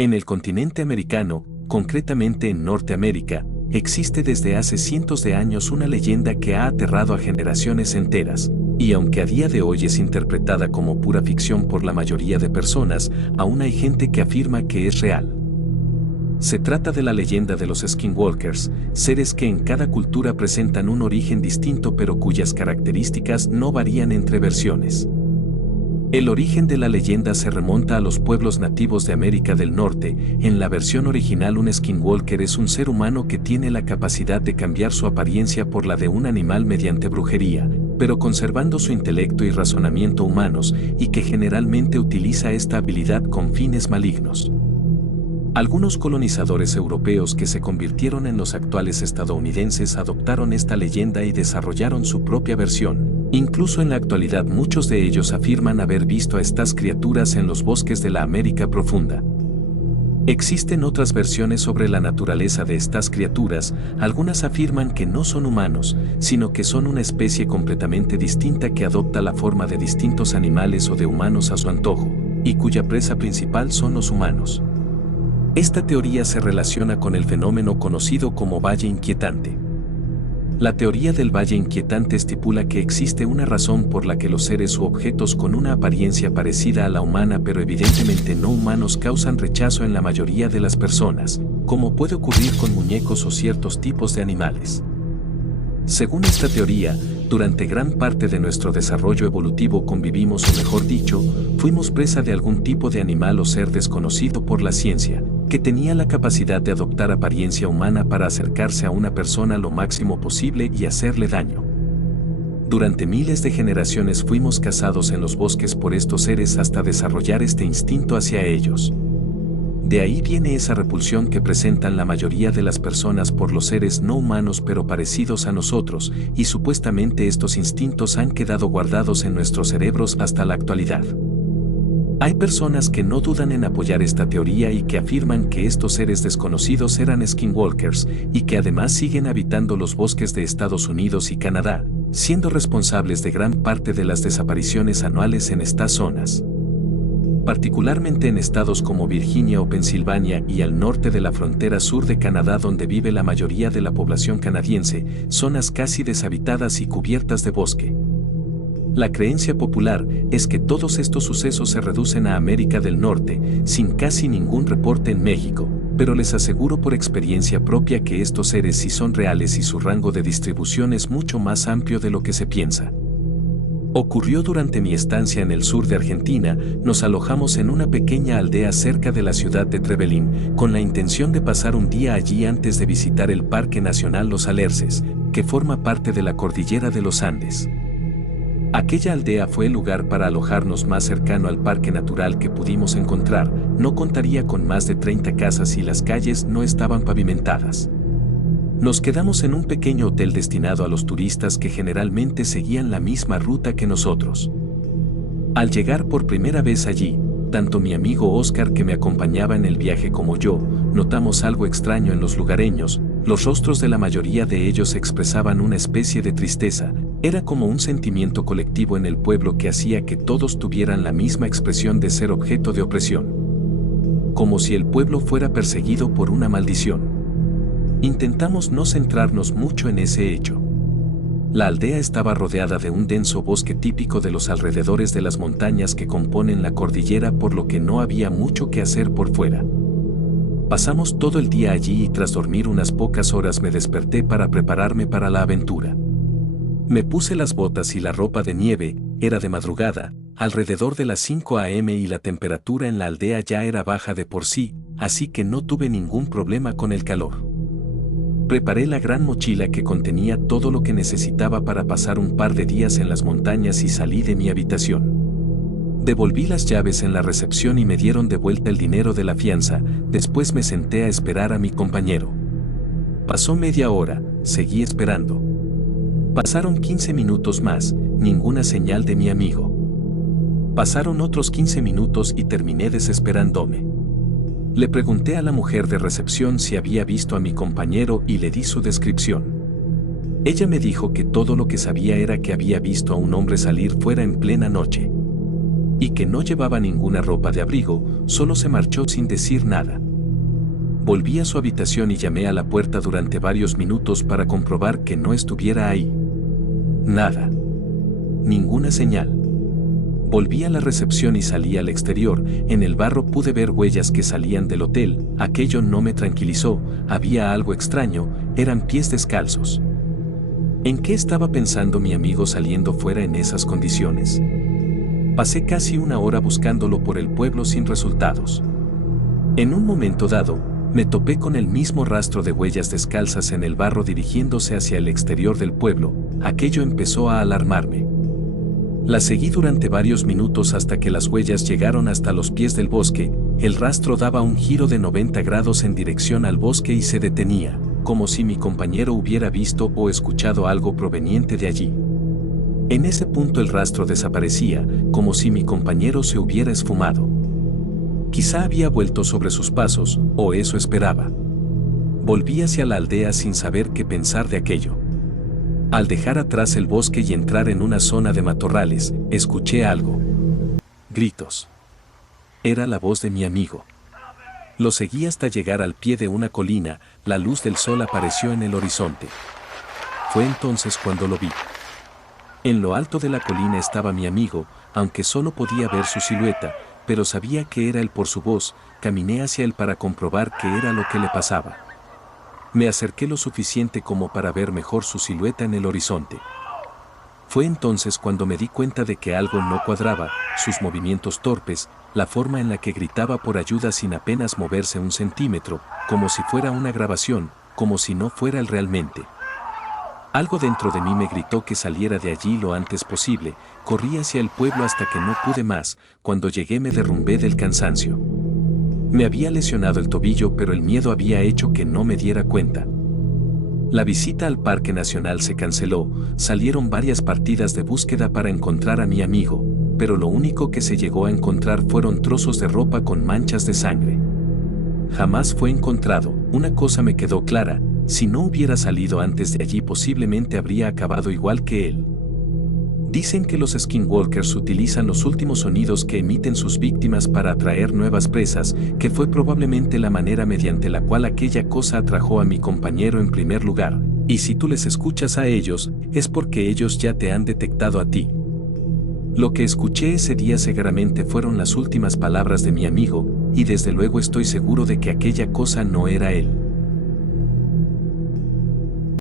En el continente americano, concretamente en Norteamérica, existe desde hace cientos de años una leyenda que ha aterrado a generaciones enteras, y aunque a día de hoy es interpretada como pura ficción por la mayoría de personas, aún hay gente que afirma que es real. Se trata de la leyenda de los skinwalkers, seres que en cada cultura presentan un origen distinto pero cuyas características no varían entre versiones. El origen de la leyenda se remonta a los pueblos nativos de América del Norte. En la versión original, un skinwalker es un ser humano que tiene la capacidad de cambiar su apariencia por la de un animal mediante brujería, pero conservando su intelecto y razonamiento humanos, y que generalmente utiliza esta habilidad con fines malignos. Algunos colonizadores europeos que se convirtieron en los actuales estadounidenses adoptaron esta leyenda y desarrollaron su propia versión. Incluso en la actualidad muchos de ellos afirman haber visto a estas criaturas en los bosques de la América profunda. Existen otras versiones sobre la naturaleza de estas criaturas. Algunas afirman que no son humanos, sino que son una especie completamente distinta que adopta la forma de distintos animales o de humanos a su antojo, y cuya presa principal son los humanos. Esta teoría se relaciona con el fenómeno conocido como Valle Inquietante. La teoría del Valle Inquietante estipula que existe una razón por la que los seres u objetos con una apariencia parecida a la humana pero evidentemente no humanos causan rechazo en la mayoría de las personas, como puede ocurrir con muñecos o ciertos tipos de animales. Según esta teoría, durante gran parte de nuestro desarrollo evolutivo convivimos, o mejor dicho, fuimos presa de algún tipo de animal o ser desconocido por la ciencia, que tenía la capacidad de adoptar apariencia humana para acercarse a una persona lo máximo posible y hacerle daño. Durante miles de generaciones fuimos cazados en los bosques por estos seres hasta desarrollar este instinto hacia ellos. De ahí viene esa repulsión que presentan la mayoría de las personas por los seres no humanos pero parecidos a nosotros, y supuestamente estos instintos han quedado guardados en nuestros cerebros hasta la actualidad. Hay personas que no dudan en apoyar esta teoría y que afirman que estos seres desconocidos eran skinwalkers y que además siguen habitando los bosques de Estados Unidos y Canadá, siendo responsables de gran parte de las desapariciones anuales en estas zonas. Particularmente en estados como Virginia o Pensilvania y al norte de la frontera sur de Canadá, donde vive la mayoría de la población canadiense, zonas casi deshabitadas y cubiertas de bosque. La creencia popular es que todos estos sucesos se reducen a América del Norte, sin casi ningún reporte en México, pero les aseguro por experiencia propia que estos seres sí son reales y su rango de distribución es mucho más amplio de lo que se piensa. Ocurrió durante mi estancia en el sur de Argentina. Nos alojamos en una pequeña aldea cerca de la ciudad de Trevelin, con la intención de pasar un día allí antes de visitar el Parque Nacional Los Alerces, que forma parte de la cordillera de los Andes. Aquella aldea fue el lugar para alojarnos más cercano al parque natural que pudimos encontrar. No contaría con más de 30 casas y las calles no estaban pavimentadas. Nos quedamos en un pequeño hotel destinado a los turistas que generalmente seguían la misma ruta que nosotros. Al llegar por primera vez allí, tanto mi amigo Oscar, que me acompañaba en el viaje, como yo, notamos algo extraño en los lugareños. Los rostros de la mayoría de ellos expresaban una especie de tristeza. Era como un sentimiento colectivo en el pueblo que hacía que todos tuvieran la misma expresión de ser objeto de opresión. Como si el pueblo fuera perseguido por una maldición. Intentamos no centrarnos mucho en ese hecho. La aldea estaba rodeada de un denso bosque típico de los alrededores de las montañas que componen la cordillera, por lo que no había mucho que hacer por fuera. Pasamos todo el día allí y tras dormir unas pocas horas me desperté para prepararme para la aventura. Me puse las botas y la ropa de nieve. Era de madrugada, alrededor de las 5 a.m. y la temperatura en la aldea ya era baja de por sí, así que no tuve ningún problema con el calor. Preparé la gran mochila que contenía todo lo que necesitaba para pasar un par de días en las montañas y salí de mi habitación. Devolví las llaves en la recepción y me dieron de vuelta el dinero de la fianza. Después me senté a esperar a mi compañero. Pasó media hora, seguí esperando. Pasaron 15 minutos más, ninguna señal de mi amigo. Pasaron otros 15 minutos y terminé desesperándome. Le pregunté a la mujer de recepción si había visto a mi compañero y le di su descripción. Ella me dijo que todo lo que sabía era que había visto a un hombre salir fuera en plena noche. y que no llevaba ninguna ropa de abrigo, solo se marchó sin decir nada. Volví a su habitación y llamé a la puerta durante varios minutos para comprobar que no estuviera ahí. Nada. Ninguna señal. Volví a la recepción y salí al exterior. En el barro pude ver huellas que salían del hotel. Aquello no me tranquilizó, había algo extraño, eran pies descalzos. ¿En qué estaba pensando mi amigo saliendo fuera en esas condiciones? Pasé casi una hora buscándolo por el pueblo sin resultados. En un momento dado, me topé con el mismo rastro de huellas descalzas en el barro dirigiéndose hacia el exterior del pueblo. Aquello empezó a alarmarme. La seguí durante varios minutos hasta que las huellas llegaron hasta los pies del bosque. El rastro daba un giro de 90 grados en dirección al bosque y se detenía, como si mi compañero hubiera visto o escuchado algo proveniente de allí. En ese punto el rastro desaparecía, como si mi compañero se hubiera esfumado. Quizá había vuelto sobre sus pasos, o eso esperaba. Volví hacia la aldea sin saber qué pensar de aquello. Al dejar atrás el bosque y entrar en una zona de matorrales, escuché algo. Gritos. Era la voz de mi amigo. Lo seguí hasta llegar al pie de una colina. La luz del sol apareció en el horizonte. Fue entonces cuando lo vi. En lo alto de la colina estaba mi amigo, aunque solo podía ver su silueta, pero sabía que era él por su voz. Caminé hacia él para comprobar qué era lo que le pasaba. Me acerqué lo suficiente como para ver mejor su silueta en el horizonte. Fue entonces cuando me di cuenta de que algo no cuadraba, sus movimientos torpes, la forma en la que gritaba por ayuda sin apenas moverse un centímetro, como si fuera una grabación, como si no fuera él realmente. Algo dentro de mí me gritó que saliera de allí lo antes posible. Corrí hacia el pueblo hasta que no pude más. Cuando llegué me derrumbé del cansancio. Me había lesionado el tobillo, pero el miedo había hecho que no me diera cuenta. La visita al Parque Nacional se canceló. Salieron varias partidas de búsqueda para encontrar a mi amigo, pero lo único que se llegó a encontrar fueron trozos de ropa con manchas de sangre. Jamás fue encontrado. Una cosa me quedó clara: si no hubiera salido antes de allí, posiblemente habría acabado igual que él. Dicen que los skinwalkers utilizan los últimos sonidos que emiten sus víctimas para atraer nuevas presas, que fue probablemente la manera mediante la cual aquella cosa atrajo a mi compañero en primer lugar, y si tú les escuchas a ellos, es porque ellos ya te han detectado a ti. Lo que escuché ese día seguramente fueron las últimas palabras de mi amigo, y desde luego estoy seguro de que aquella cosa no era él.